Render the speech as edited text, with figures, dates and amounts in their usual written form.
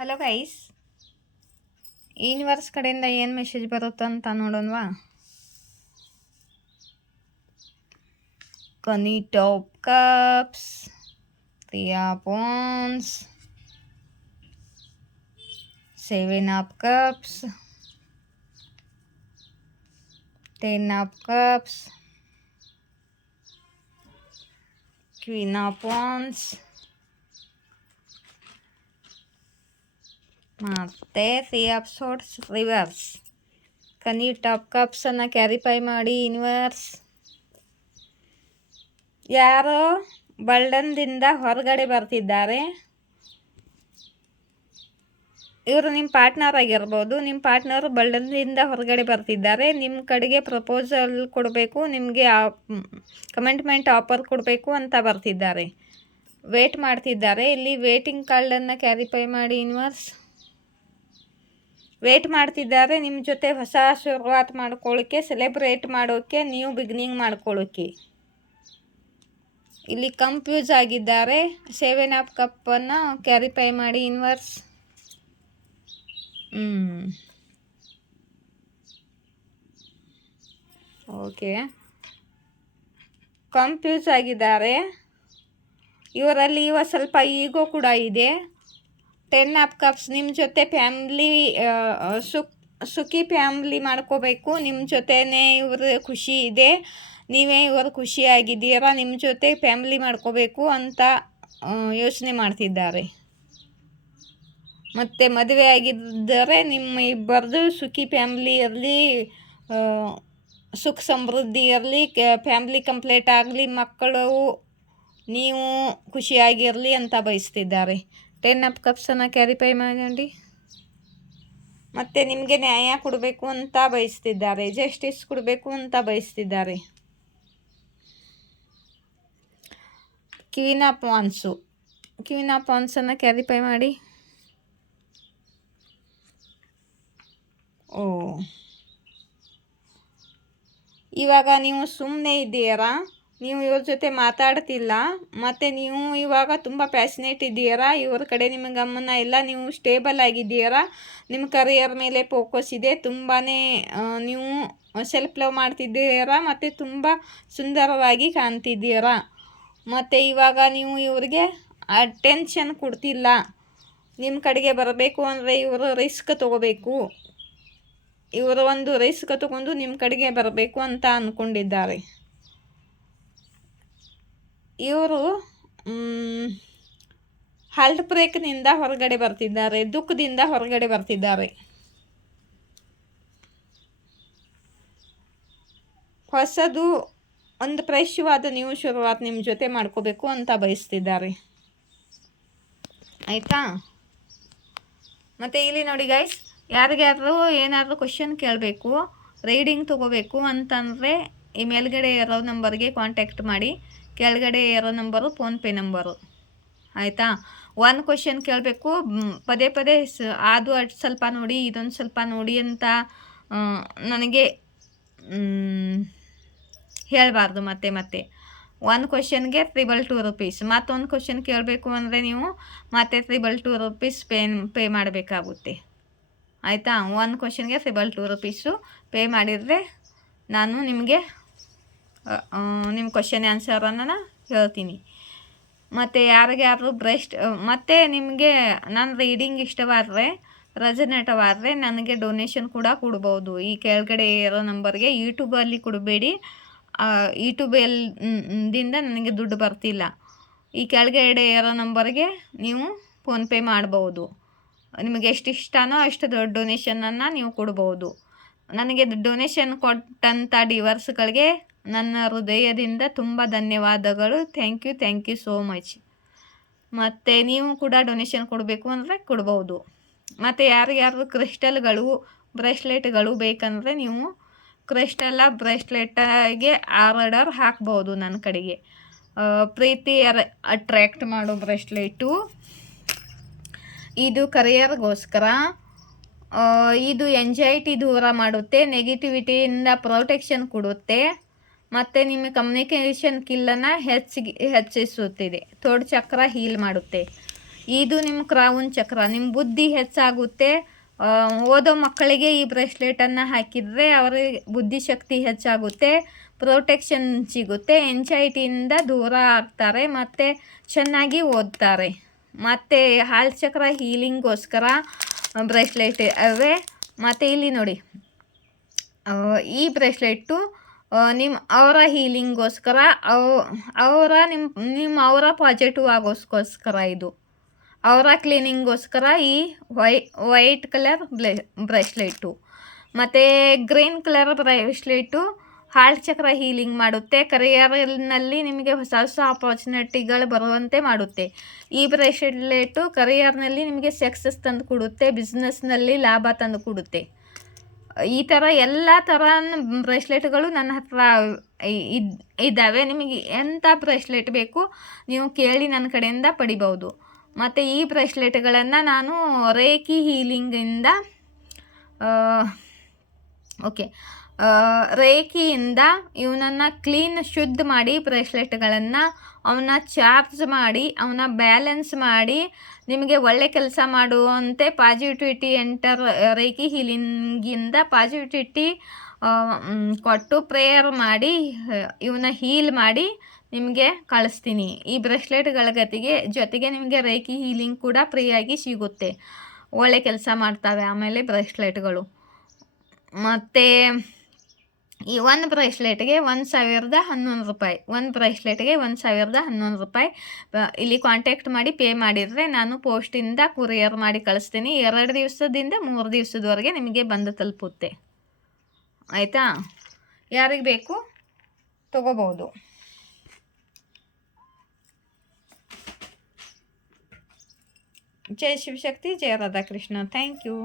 Hello guys, universe ಕಡೆಯಿಂದ ಏನು message ಬರುತ್ತಂತ ನೋಡೋಣವಾ. Queen of Cups, Three of Wands, Seven of Cups, Ten of Cups, Queen of Wands ಮತ್ತು three of ಸೋರ್ಡ್ಸ್ reverse. ಕನಿ top ಕಪ್ಸನ್ನು ಕ್ಯಾರಿಫೈ ಮಾಡಿ universe. ಯಾರೋ ಬಲ್ಡನ್ದಿಂದ ಹೊರಗಡೆ ಬರ್ತಿದ್ದಾರೆ. ಇವರು ನಿಮ್ಮ ಪಾರ್ಟ್ನರ್ ಆಗಿರ್ಬೋದು. ನಿಮ್ಮ ಪಾರ್ಟ್ನರು ಬಲ್ಡನ್ದಿಂದ ಹೊರಗಡೆ ಬರ್ತಿದ್ದಾರೆ. ನಿಮ್ಮ ಕಡೆಗೆ ಪ್ರಪೋಸಲ್ ಕೊಡಬೇಕು, ನಿಮಗೆ ಕಮಿಟ್ಮೆಂಟ್ ಆಫರ್ ಕೊಡಬೇಕು ಅಂತ ಬರ್ತಿದ್ದಾರೆ. ವೇಟ್ ಮಾಡ್ತಿದ್ದಾರೆ. ಇಲ್ಲಿ ವೇಟಿಂಗ್ ಕಾರ್ಡನ್ನು ಕ್ಯಾರಿಫೈ ಮಾಡಿ ಯೂನಿವರ್ಸ್. ವೇಟ್ ಮಾಡ್ತಿದ್ದಾರೆ ನಿಮ್ಮ ಜೊತೆ ಹೊಸ ಶುರುವಾತ್ ಮಾಡ್ಕೊಳ್ಳೋಕ್ಕೆ, ಸೆಲೆಬ್ರೇಟ್ ಮಾಡೋಕ್ಕೆ, ನ್ಯೂ ಬಿಗಿನಿಂಗ್ ಮಾಡ್ಕೊಳ್ಳೋಕ್ಕೆ. ಇಲ್ಲಿ ಕನ್ಫ್ಯೂಸ್ ಆಗಿದ್ದಾರೆ. ಸೆವೆನ್ ಆಫ್ ಕಪ್ಪನ್ನು ಕ್ಯಾರಿಫೈ ಮಾಡಿ ಯೂನಿವರ್ಸ್. ಓಕೆ, ಕನ್ಫ್ಯೂಸ್ ಆಗಿದ್ದಾರೆ. ಇವರಲ್ಲಿ ಸ್ವಲ್ಪ ಈಗೋ ಕೂಡ ಇದೆ. ಟೆನ್ ಆಫ್ ಕಪ್ಸ್, ನಿಮ್ಮ ಜೊತೆ ಫ್ಯಾಮ್ಲಿ ಸುಖಿ ಫ್ಯಾಮ್ಲಿ ಮಾಡ್ಕೋಬೇಕು. ನಿಮ್ಮ ಜೊತೆನೇ ಇವ್ರ ಖುಷಿ ಇದೆ, ನೀವೇ ಇವರು ಖುಷಿಯಾಗಿದ್ದೀರಾ, ನಿಮ್ಮ ಜೊತೆ ಫ್ಯಾಮ್ಲಿ ಮಾಡ್ಕೋಬೇಕು ಅಂತ ಯೋಚನೆ ಮಾಡ್ತಿದ್ದಾರೆ. ಮತ್ತು ಮದುವೆ ಆಗಿದ್ದರೆ ನಿಮ್ಮ ಇಬ್ಬರದು ಸುಖಿ ಫ್ಯಾಮ್ಲಿ ಇರಲಿ, ಸುಖ ಸಮೃದ್ಧಿ ಇರಲಿ, ಫ್ಯಾಮ್ಲಿ ಕಂಪ್ಲೀಟ್ ಆಗಲಿ, ಮಕ್ಕಳು ನೀವು ಖುಷಿಯಾಗಿರಲಿ ಅಂತ ಬಯಸ್ತಿದ್ದಾರೆ. ಟೆನ್ ಆಫ್ ಕಪ್ಸನ್ನು ಕ್ಯಾರಿಫೈ ಮಾಡಿ. ಮತ್ತು ನಿಮಗೆ ನ್ಯಾಯ ಕೊಡಬೇಕು ಅಂತ ಬಯಸ್ತಿದ್ದಾರೆ, ಜಸ್ಟಿಸ್ ಕೊಡಬೇಕು ಅಂತ ಬಯಸ್ತಿದ್ದಾರೆ. ಕ್ವೀನ್ ಆಫ್ ವಾನ್ಸು, ಕ್ವೀನ್ ಆಫ್ ವಾನ್ಸನ್ನು ಕ್ಯಾರಿಫೈ ಮಾಡಿ. ಇವಾಗ ನೀವು ಸುಮ್ಮನೆ ಇದ್ದೀರಾ, ನೀವು ಇವ್ರ ಜೊತೆ ಮಾತಾಡ್ತಿಲ್ಲ, ಮತ್ತು ನೀವು ಇವಾಗ ತುಂಬ ಪ್ಯಾಷನೇಟ್ ಇದ್ದೀರಾ. ಇವ್ರ ಕಡೆ ನಿಮ್ಮ ಗಮನ ಇಲ್ಲ, ನೀವು ಸ್ಟೇಬಲ್ ಆಗಿದ್ದೀರಾ, ನಿಮ್ಮ ಕರಿಯರ್ ಮೇಲೆ ಫೋಕಸ್ ಇದೆ, ತುಂಬಾ ನೀವು ಸೆಲ್ಫ್ ಲವ್ ಮಾಡ್ತಿದ್ದೀರಾ ಮತ್ತು ತುಂಬ ಸುಂದರವಾಗಿ ಕಾಣ್ತಿದ್ದೀರಾ. ಮತ್ತು ಇವಾಗ ನೀವು ಇವ್ರಿಗೆ ಅಟೆನ್ಷನ್ ಕೊಡ್ತಿಲ್ಲ. ನಿಮ್ಮ ಕಡೆಗೆ ಬರಬೇಕು ಅಂದರೆ ಇವರು ರಿಸ್ಕ್ ತೊಗೋಬೇಕು. ಇವರು ಒಂದು ರಿಸ್ಕ್ ತಗೊಂಡು ನಿಮ್ಮ ಕಡೆಗೆ ಬರಬೇಕು ಅಂತ ಅಂದ್ಕೊಂಡಿದ್ದಾರೆ. ಇವರು ಹಾರ್ಟ್ ಬ್ರೇಕ್ನಿಂದ ಹೊರಗಡೆ ಬರ್ತಿದ್ದಾರೆ, ದುಃಖದಿಂದ ಹೊರಗಡೆ ಬರ್ತಿದ್ದಾರೆ. ಹೊಸದು ಒಂದು ಫ್ರೆಶ್ವಾದ ನೀವು ಶುರುವಾತ್ ನಿಮ್ಮ ಜೊತೆ ಮಾಡ್ಕೋಬೇಕು ಅಂತ ಬಯಸ್ತಿದ್ದಾರೆ. ಆಯಿತಾ? ಮತ್ತು ಇಲ್ಲಿ ನೋಡಿ ಗೈಸ್, ಯಾರಿಗಾದ್ರೂ ಏನಾದರೂ ಕ್ವಶನ್ ಕೇಳಬೇಕು, ರೀಡಿಂಗ್ ತೊಗೋಬೇಕು ಅಂತಂದರೆ ಈ ಮೇಲ್ಗಡೆ ಇರೋ ನಂಬರ್ಗೆ ಕಾಂಟ್ಯಾಕ್ಟ್ ಮಾಡಿ. ಕೆಳಗಡೆ ಇರೋ ನಂಬರು ಫೋನ್ಪೇ ನಂಬರು. ಆಯಿತಾ? ಒಂದು ಕ್ವಶನ್ ಕೇಳಬೇಕು, ಪದೇ ಪದೇ ಅದು ಸ್ವಲ್ಪ ನೋಡಿ, ಇದೊಂದು ಸ್ವಲ್ಪ ನೋಡಿ ಅಂತ ನನಗೆ ಹೇಳಬಾರ್ದು. ಮತ್ತೆ ಒಂದು ಕ್ವಶನ್ಗೆ 222 ರೂಪೀಸ್. ಮತ್ತೊಂದು ಕ್ವಶನ್ ಕೇಳಬೇಕು ಅಂದರೆ ನೀವು ಮತ್ತೆ 222 ರೂಪೀಸ್ ಪೇ ಮಾಡಬೇಕಾಗುತ್ತೆ. ಆಯಿತಾ? ಒಂದು ಕ್ವಶನ್ಗೆ 222 ರೂಪೀಸು ಪೇ ಮಾಡಿದರೆ ನಾನು ನಿಮಗೆ ನಿಮ್ಮ ಕ್ವಶನ್ ಆನ್ಸರನ್ನು ಹೇಳ್ತೀನಿ. ಮತ್ತು ಯಾರಿಗಾದ್ರೂ ಮತ್ತು ನಿಮಗೆ ನನ್ನ ರೀಡಿಂಗ್ ಇಷ್ಟವಾದರೆ, ರೆಸನೇಟವಾದರೆ ನನಗೆ ಡೊನೇಷನ್ ಕೂಡ ಕೊಡ್ಬೋದು. ಈ ಕೆಳಗಡೆ ಇರೋ ನಂಬರ್ಗೆ ಯೂಟ್ಯೂಬಲ್ಲಿ ಕೊಡಬೇಡಿ, ಯೂಟ್ಯೂಬಲ್ಲಿಂದ ನನಗೆ ದುಡ್ಡು ಬರ್ತಿಲ್ಲ. ಈ ಕೆಳಗಡೆ ಇರೋ ನಂಬರ್ಗೆ ನೀವು ಫೋನ್ಪೇ ಮಾಡ್ಬೋದು. ನಿಮಗೆ ಎಷ್ಟು ಇಷ್ಟನೋ ಅಷ್ಟು ದೊಡ್ಡ ಡೊನೇಷನನ್ನು ನೀವು ಕೊಡ್ಬೋದು. ನನಗೆ ಡೊನೇಷನ್ ಕೊಟ್ಟಂಥ ಡಿವರ್ಸ್ಗಳಿಗೆ ನನ್ನ ಹೃದಯದಿಂದ ತುಂಬ ಧನ್ಯವಾದಗಳು. Thank you so much. ಮತ್ತು ನೀವು ಕೂಡ ಡೊನೇಷನ್ ಕೊಡಬೇಕು ಅಂದರೆ ಕೊಡ್ಬೋದು. ಮತ್ತು ಯಾರಿಗಾದ್ರು ಕ್ರಿಸ್ಟಲ್ಗಳು, ಬ್ರೇಸ್ಲೆಟ್ಗಳು ಬೇಕಂದರೆ ನೀವು ಕ್ರಿಸ್ಟಲ್ಲ ಬ್ರೇಸ್ಲೆಟ್ಗೆ ಆರ್ಡರ್ ಹಾಕ್ಬೋದು ನನ್ನ ಕಡೆಗೆ. ಪ್ರೀತಿ ಅಟ್ರ್ಯಾಕ್ಟ್ ಮಾಡೋ ಬ್ರೇಸ್ಲೆಟು ಇದು ಕರಿಯರ್ಗೋಸ್ಕರ. ಇದು ಎಂಜೈಟಿ ದೂರ ಮಾಡುತ್ತೆ, ನೆಗೆಟಿವಿಟಿಯಿಂದ ಪ್ರೊಟೆಕ್ಷನ್ ಕೊಡುತ್ತೆ, ಮತ್ತು ನಿಮ್ಮ ಕಮ್ಯುನಿಕೇಷನ್ ಸ್ಕಿಲ್ಲನ್ನು ಹೆಚ್ಚಿಸುತ್ತಿದೆ. ಥರ್ಡ್ ಚಕ್ರ ಹೀಲ್ ಮಾಡುತ್ತೆ. ಇದು ನಿಮ್ಮ ಕ್ರೌನ್ ಚಕ್ರ. ನಿಮ್ಮ ಬುದ್ಧಿ ಹೆಚ್ಚಾಗುತ್ತೆ. ಓದೋ ಮಕ್ಕಳಿಗೆ ಈ ಬ್ರೇಸ್ಲೆಟನ್ನು ಹಾಕಿದರೆ ಅವರಿಗೆ ಬುದ್ಧಿಶಕ್ತಿ ಹೆಚ್ಚಾಗುತ್ತೆ, ಪ್ರೊಟೆಕ್ಷನ್ ಸಿಗುತ್ತೆ, ಎಂಜೈಟಿಯಿಂದ ದೂರ ಆಗ್ತಾರೆ ಮತ್ತು ಚೆನ್ನಾಗಿ ಓದ್ತಾರೆ. ಮತ್ತು ಹಾಲ್ ಚಕ್ರ ಹೀಲಿಂಗೋಸ್ಕರ ಬ್ರೇಸ್ಲೆಟ್ ಅವೆ. ಮತ್ತು ಇಲ್ಲಿ ನೋಡಿ, ಈ ಬ್ರೇಸ್ಲೆಟ್ಟು ಅವರ ಹೀಲಿಂಗೋಸ್ಕರ, ಅವರ ಪಾಸಿಟಿವ್ ಆಗೋಸ್ಕರ, ಇದು ಅವರ ಕ್ಲೀನಿಂಗೋಸ್ಕರ ಈ ವೈಟ್ ಕಲರ್ ಬ್ರೇಸ್ಲೆಟು. ಮತ್ತು ಗ್ರೀನ್ ಕಲರ್ ಬ್ರೇಸ್ಲೆಟು ಹಾರ್ಟ್ ಚಕ್ರ ಹೀಲಿಂಗ್ ಮಾಡುತ್ತೆ. ಕರಿಯರ್ನಲ್ಲಿ ನಿಮಗೆ ಹೊಸ ಹೊಸ ಆಪರ್ಚುನಿಟಿಗಳು ಬರುವಂತೆ ಮಾಡುತ್ತೆ. ಈ ಬ್ರೇಸ್ಲೆಟು ಕರಿಯರ್ನಲ್ಲಿ ನಿಮಗೆ ಸಕ್ಸಸ್ ತಂದು ಕೊಡುತ್ತೆ, ಬಿಸ್ನೆಸ್ನಲ್ಲಿ ಲಾಭ ತಂದು ಕೊಡುತ್ತೆ. ಈ ಥರ ಎಲ್ಲ ಥರ ಬ್ರೇಸ್ಲೆಟ್ಗಳು ನನ್ನ ಹತ್ರ ಇದ್ದಾವೆ. ನಿಮಗೆ ಎಂಥ ಬ್ರೇಸ್ಲೆಟ್ ಬೇಕು ನೀವು ಕೇಳಿ ನನ್ನ ಕಡೆಯಿಂದ ಪಡಿಬೋದು. ಮತ್ತು ಈ ಬ್ರೇಸ್ಲೆಟ್ಗಳನ್ನು ನಾನು ರೇಖಿ ಹೀಲಿಂಗಿಂದ ರೇಖಿಯಿಂದ ಇವನನ್ನು ಕ್ಲೀನ್ ಶುದ್ಧ ಮಾಡಿ ಬ್ರೇಸ್ಲೆಟ್ಗಳನ್ನು ಅವನ್ನ ಚಾರ್ಜ್ ಮಾಡಿ ಅವನ್ನ ಬ್ಯಾಲೆನ್ಸ್ ಮಾಡಿ ನಿಮಗೆ ಒಳ್ಳೆ ಕೆಲಸ ಮಾಡುವಂತೆ ಪಾಸಿಟಿವಿಟಿ ರೇಖಿ ಹೀಲಿಂಗಿಂದ ಪಾಸಿಟಿವಿಟಿ ಕೊಟ್ಟು ಪ್ರೇಯರ್ ಮಾಡಿ ಇವನ್ನ ಹೀಲ್ ಮಾಡಿ ನಿಮಗೆ ಕಳಿಸ್ತೀನಿ. ಈ ಬ್ರೇಸ್ಲೆಟ್ಗಳ ಜೊತೆಗೆ ನಿಮಗೆ ರೇಖಿ ಹೀಲಿಂಗ್ ಕೂಡ ಫ್ರೀಯಾಗಿ ಸಿಗುತ್ತೆ. ಒಳ್ಳೆ ಕೆಲಸ ಮಾಡ್ತವೆ ಆಮೇಲೆ ಬ್ರೇಸ್ಲೆಟ್ಗಳು. ಮತ್ತು ಈ ಒಂದು ಬ್ರೇಸ್ಲೆಟ್ಗೆ 1,011 ರೂಪಾಯಿ. ಒಂದು ಬ್ರೇಸ್ಲೆಟ್ಗೆ 1,011 ರೂಪಾಯಿ. ಇಲ್ಲಿ ಕಾಂಟ್ಯಾಕ್ಟ್ ಮಾಡಿ ಪೇ ಮಾಡಿದರೆ ನಾನು ಪೋಸ್ಟಿಂದ ಕೊರಿಯರ್ ಮಾಡಿ ಕಳಿಸ್ತೀನಿ. 2 ದಿವಸದಿಂದ 3 ದಿವಸದವರೆಗೆ ನಿಮಗೆ ಬಂದು ತಲುಪುತ್ತೆ. ಆಯಿತಾ? ಯಾರಿಗೆ ಬೇಕು ತಗೋಬೋದು. ಜೈ ಶಿವಶಕ್ತಿ, ಜಯ ರಾಧಾಕೃಷ್ಣ. Thank you.